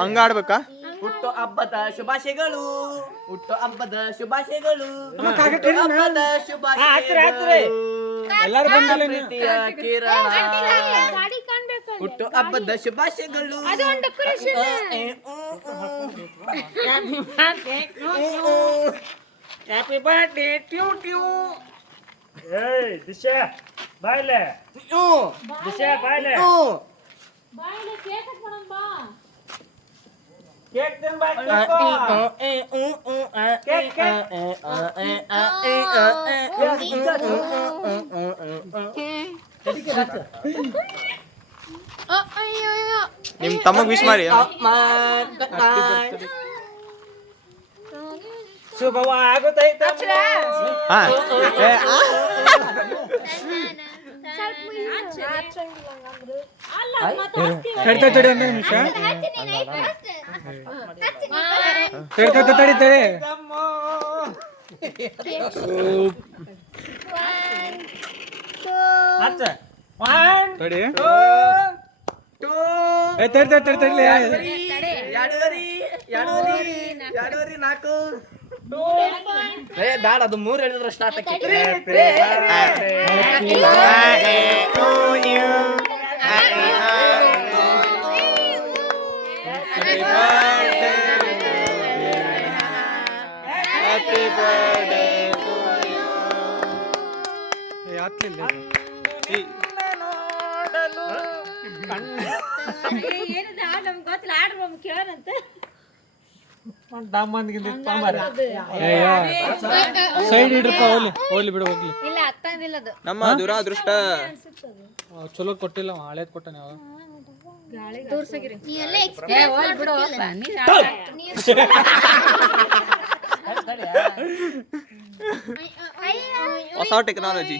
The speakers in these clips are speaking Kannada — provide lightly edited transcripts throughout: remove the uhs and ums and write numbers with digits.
ಹಂಗ ಆಡ್ಬೇಕಾ? ಹುಟ್ಟು ಹಬ್ಬದ ಶುಭಾಶಯಗಳು, ಹುಟ್ಟು ಹಬ್ಬದ ಶುಭಾಶಯಗಳು, ಹುಟ್ಟು ಹಬ್ಬದ ಶುಭಾಶಯಗಳು. ನನ್ನ ಪ್ರೀತಿಯ ಕಿರಣ, ಹುಟ್ಟು ಹಬ್ಬದ ಶುಭಾಶಯಗಳು. ಹ್ಯಾಪಿ ಬರ್ತ್ಡೇ ಟ್ಯೂ ಟ್ಯೂ. ಏಯ್ ದಿಶಾ ಬಾಯ್ಲೆ, ದಿಶಾ ಬಾಯ್ಲೆ, ಬಾಯ್ಲೆ ಕೇಕ್ ಕಟ್ಕೊಂಡ್ ಬಾ. ಕೇಕ್ ತಿನ್ ಬಾ. ನಿಮ್ ತಮ್ಮಗ್ ವಿಶ್ ಮಾಡಿ. ಶುಭವಾಗುತ್ತೈತಮ್ಮ. ಹಾ ನಾಲ್ಕು ಬೇಡ, ಅದು 3 ಹೇಳಿದ್ರೆ ಸ್ಟಾರ್ಟ್ ಆಗಿ. ಏನದ ನಮ್ಗೆ ಗೊತ್ತಿಲ್ಲ, ಆಡ್ರ ಕೇಳೋಣಂತೆ. ಸೈಡ್ ಇಡ್ರಪ್ಪ, ಹೋಗ್ಲಿ ಬಿಡು, ಹೋಗ್ಲಿ. ಇಲ್ಲ ಅತ್ತಂದಿಲ್ಲ ಅದು. ನಮ್ಮ ದುರಾದೃಷ್ಟ ಚಲೋ ಕೊಟ್ಟಿಲ್ಲ, ಹಳೇದ್ ಕೊಟ್ಟ ನೀವು. ತೋರ್ಸಗಿರಿ ಹೊಸ ಟೆಕ್ನಾಲಜಿ.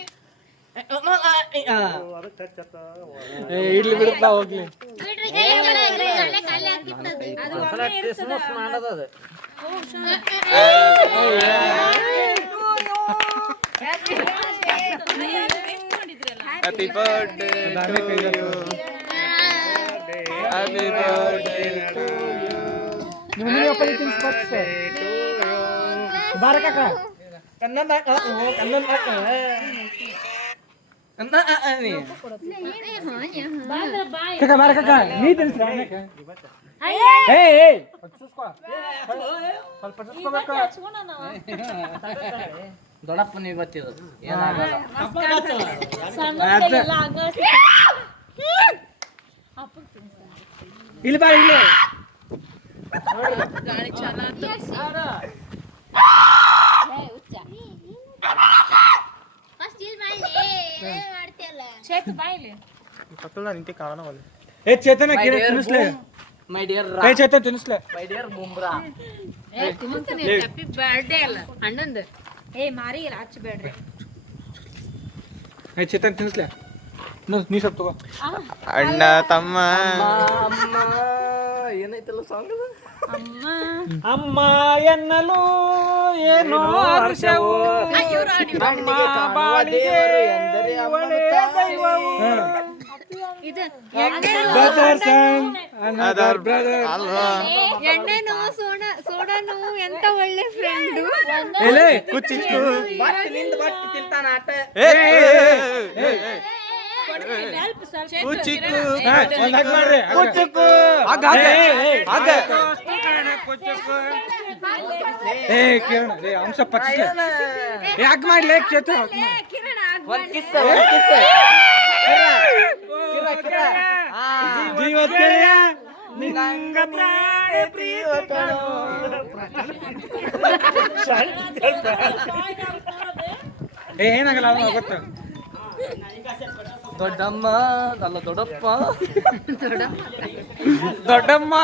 ಇಡ್ಲಿ ಬಿಡಪ್ಪ, ಹೋಗ್ಲಿ. ಮಾಡೋದು happy birthday happy birthday to you. ನೀ ತಿನ್ಸ್ರ ದೊಡ್ಡಪ್ಪನ ಇವತ್ತಿರೋದು ಏನಾಗಲ್ಲ. ಇಲ್ಲಿ ಬಾ, ಇಲ್ಲಿ ನಿಂತೆ ಕಾಣವಲ್ಲ. ಚೇತನ ತಿನ್ನಿಸ್ಲೆ. ಮೈ ಡಿಯರ್ ಚೇತನ್ ತಿನ್ನಿಸ್ಲೆ. My dear Bumrah. Happy birthday ಅಲ್ಲ ಅಣ್ಣಂದು. ಮಾರಿ ಹಚ್ಚಬೇಡ್ರಿ. ಚೇತನ್ ತಿನ್ನಿಸ್ಲೆ. ನೀ ಸ್ವಲ್ಪ ತಗೋ. ಅಣ್ಣ ತಮ್ಮ ಅಮ್ಮ ಏನೈತಲ್ಲ ಸಾಂಗ್ ಅದು. ಅಮ್ಮ ಎನ್ನಲು ಏನೋ ಹರ್ಷವು, ನಮ್ಮ ಬಾಳಿಗೆ ಒಳ್ಳೆ ದೈವವು. ಅಲ್ವಾ? ಎಣ್ಣೆನು ಸೋಡಾನು ಎಂತ ಒಳ್ಳೆ ಫ್ರೆಂಡು. ಕುಚ್ಚಿಕ್ಕು ಬಟ್ ತಿಂತಾನ ಆಟ. ಕುಚ್ಚಿಕ್ಕು ಅಂಶ ಪಕ್ಷ ಯಾಕೆ ಮಾಡ್ಲಿ ಚೇತ. ಒಂದ್ ಕಿಸ್ ಏನಾಗಲ್ಲ, ಗೊತ್ತ. ದೊಡ್ಡಮ್ಮ ಅಲ್ಲ ದೊಡ್ಡಪ್ಪ. ದೊಡ್ಡಮ್ಮ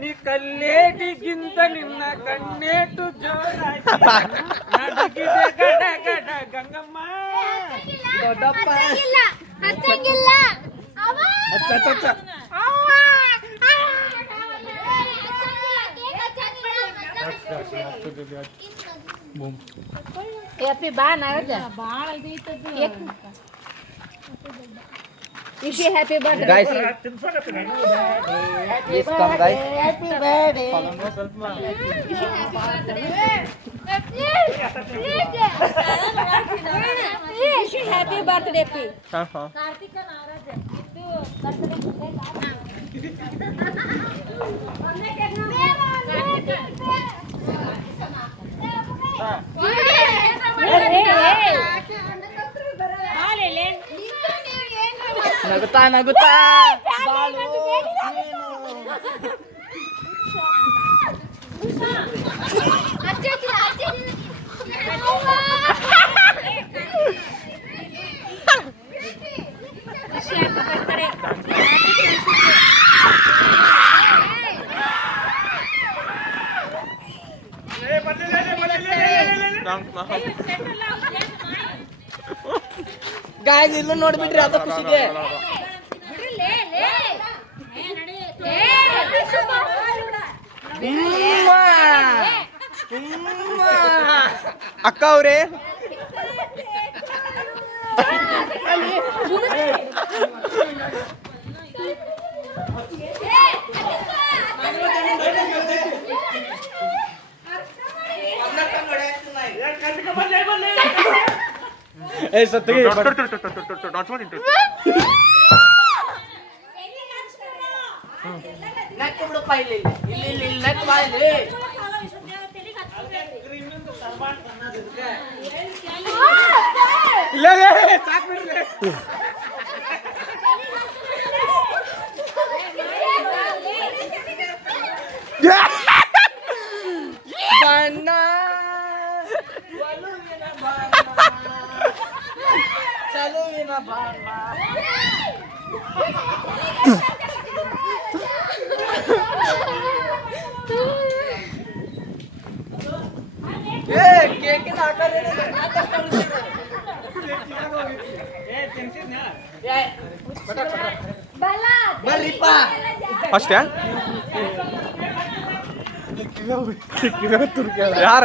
ನೀ ಕಲ್ಲೇಟಿಗಿಂತ ನಿನ್ನ ಕಣ್ಣೇಟು ಜೋರಾಗಿ ನಡಗಿದೆ ಗಡ ಗಡ ಗಂಗಮ್ಮ. ದೊಡ್ಡಪ್ಪ ಬಾ ನಾಗ ಬಾಳ ಇದೈತದ್ದು. Wish happy birthday guys please come guys wish happy birthday ಪಿ ಹಾ ಹಾ ಕಾರ್ತಿಕ ನಾರಾಜ ಇದು ಬರ್ತ್ಡೇ ಒಂದೇ ಕೇಕ್ ನಗುತ್ತಾ ನಗುತ್ತಾ ಬಾಳು ಗಾಯ್ಸ್ ಇಲ್ಲೂ ನೋಡ್ಬಿಟ್ರಿ ಅದು ಖುಷಿಗೆ ಅಕ್ಕ ಅವ್ರೆ ಏ ಸತ್ತಿಗೆ ನಕ್ಕು ಬಿಡಪ್ಪ ಇಲ್ಲಿ ಇಲ್ಲಿ ಇಲ್ಲಿ ಇಲ್ಲಿ ನಕ್ಕು ಬಾ ಇಲ್ಲಿ ಇಲ್ಲ ಸಾಕ್ ಬಿಡ್ರಿ ಬಣ್ಣ ಚಲುವಿನ ಬಣ್ಣ ಏ ಕೇಕಿನ ಆಕಾರ ಬರ್ರಿಪ್ಪ ಅಷ್ಟೇ ಯಾರ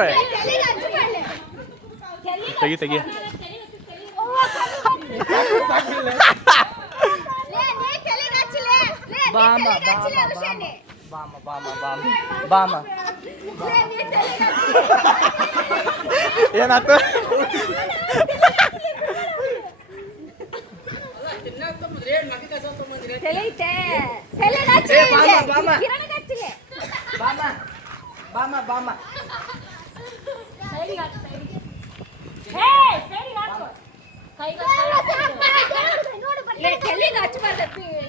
ತೆಗಿ ತೆಗಿ ಬಾಮ ಬಾಮ ಬಾಮ ಬಾಮ ಬಾಮ ಏನಾಯ್ತು ಬಾಮ ಬಾಮ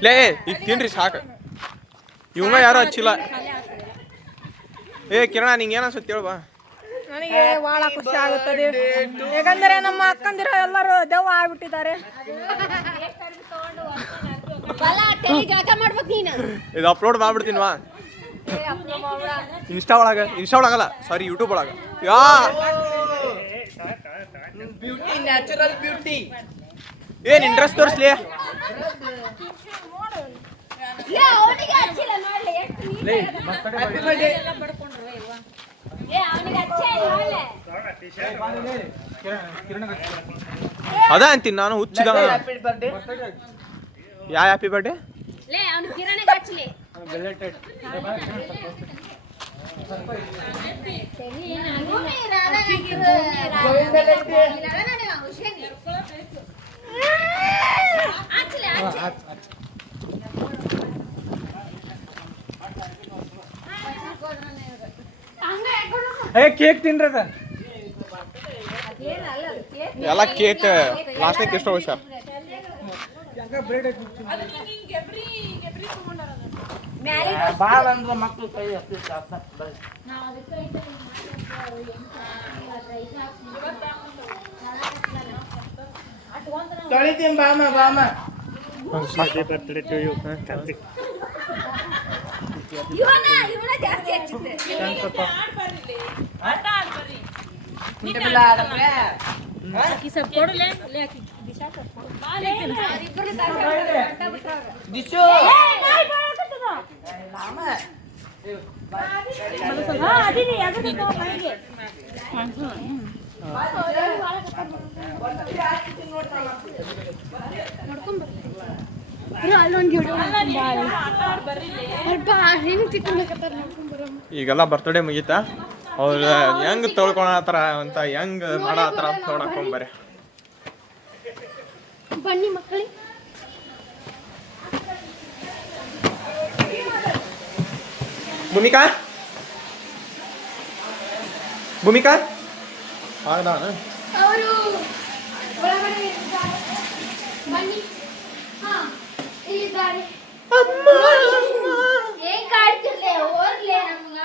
ಲೇ ಈಗ ತಿನ್ರಿ ಸಾಕು ಇವಂಗ ಯಾರು ಹಚ್ಚಿಲ್ಲ ಏ ಕಿರಣ ನಿಂಗೆ ಏನ್ ಅನ್ಸುತ್ತೆ ಹೇಳ್ಬಾ ನನಗೆ ಬಹಳ ಖುಷಿ ಆಗುತ್ತದೆ ಯಾಕಂದರೆ ನಮ್ಮ ಅಕ್ಕಂದಿರ ಎಲ್ಲರೂ ದೆವ್ವ ಆಗ್ಬಿಟ್ಟಿದ್ದಾರೆ ಇದು ಅಪ್ಲೋಡ್ ಮಾಡ್ಬಿಡ್ತೀನಿ ವಾ ಇನ್ಸ್ಟಾ ಒಳಗಲ್ಲ ಸಾರಿ ಯೂಟ್ಯೂಬ್ ಒಳಗ ಯಾ ಬ್ಯೂಟಿ ನ್ಯಾಚುರಲ್ ಬ್ಯೂಟಿ ಏನ್ ಇಂಟ್ರೆಸ್ಟ್ ತೋರಿಸ್ಲಿ ಹ್ಯಾಪಿ ಬರ್ಡೇ ಅದ ಅಂತೀನಿ ನಾನು ಹುಚ್ಚಿದ ಹ್ಯಾಪಿ ಬರ್ಡೇ ಯಾ ಹ್ಯಾಪಿ ಬರ್ಡೇ ಏ ಕೇಕ್ ತಿನ್ರಿ ಅದ ಎಲ್ಲ ಕೇಕ್ ಲಾಸ್ಟ್ನಾಗ ಎಷ್ಟು ಹೋಗಿ ಸರ್ ಬಾಳ ಅಂದ್ರ ಮಕ್ಳು ಕೈ ತೊಳಿತೀನಿ ಬಾಮ ಬಾಮ ಜಾಸ್ತಿ ಹಚ್ಚಿತ್ತೆ ದಿಶು ಈಗೆಲ್ಲ ಬರ್ತಡೇ ಮುಗೀತಾ ಅವ್ರ ಹೆಂಗ್ ತೊಳ್ಕೊಳತ್ತಾರ ಅಂತ ಹೆಂಗ್ ಮಾಡತ್ತಾರ ಅಂತ ನೋಡಕೊಂಬರ್ರಿ. ಬನ್ನಿ ಮಕ್ಕಳೇ. ಭೂಮಿಕಾ ಭೂಮಿಕಾ ಹೌದಾನ ಅವರು ಒಳಗಡೆ ಇದ್ದಾರೆ. ಬನ್ನಿ. ಹಾ, ಇಲ್ಲಿದ್ದಾರೆ. ಏನ್ ಕಾಡ್ತಿರ್ಲೆ ಓರ್ಲೆ ನಮ್ಗ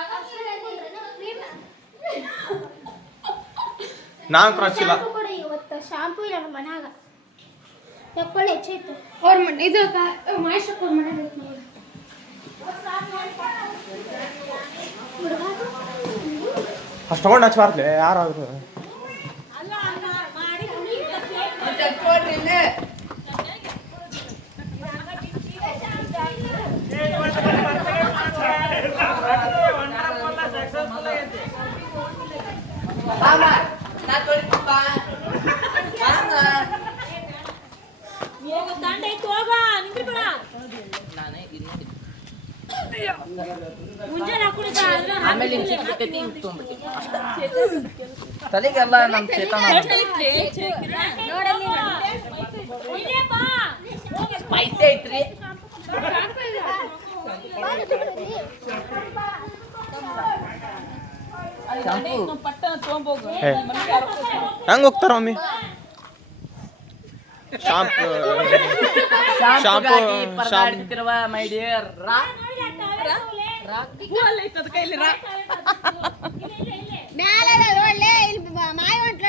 ನಾನ್ ಕ್ರಾಚಿಲ್ಲ. ಇವತ್ತು ಶಾಂಪೂ ಇಲ್ಲ ನಮ್ಮ ಮನ್ಯಾಗ. ತಕೊಳ್ಳಿ ಹೆಚ್ಚಾಯ್ತು ಅವ್ರ ಮನೆ ಇದು ಮಹೇಶಪ್ಪ ಅವ್ರ ಮನೆ ಬೇಕು ನೋಡಿ. ಅಷ್ಟು ತಗೊಂಡು ಹಚ್ಬಾರ್ಲೆ ಯಾರಾದ್ರು. ತಲೆಗೆಲ್ಲ ನಮ್ ಚೇತನ ಸ್ಪೈಸಿ ಐತ್ರಿ. ಹೆಂಗ್ ಹೋಗ್ತಾರ ಮಮ್ಮಿ? ಶಾಂಪು ಪರದಾಡ್ತಿರುವ ಮೈ ಡಿಯರ್ ಮ್ಯಾಲೆ ಒಳ್ಳೆ ಇಲ್ಲಿ ಮಾಯ ಹೊಂಟ್ಲ